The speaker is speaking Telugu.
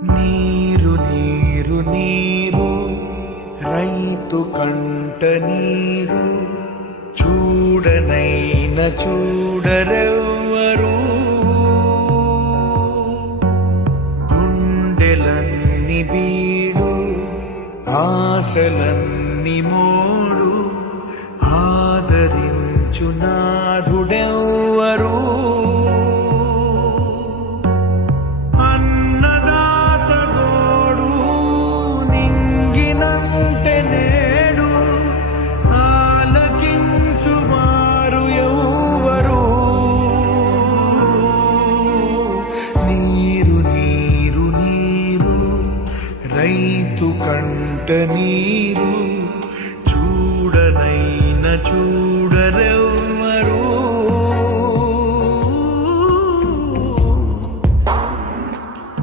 నీరు నీరు నీరు రైతు కంట నీరు చూడనైన చూడరెవ్వరు గుండెలన్ని బీడు ఆశలన్ని మోడు ఆదరించు నాథుడెవ్వరు రైతు కంట నీరు చూడనైన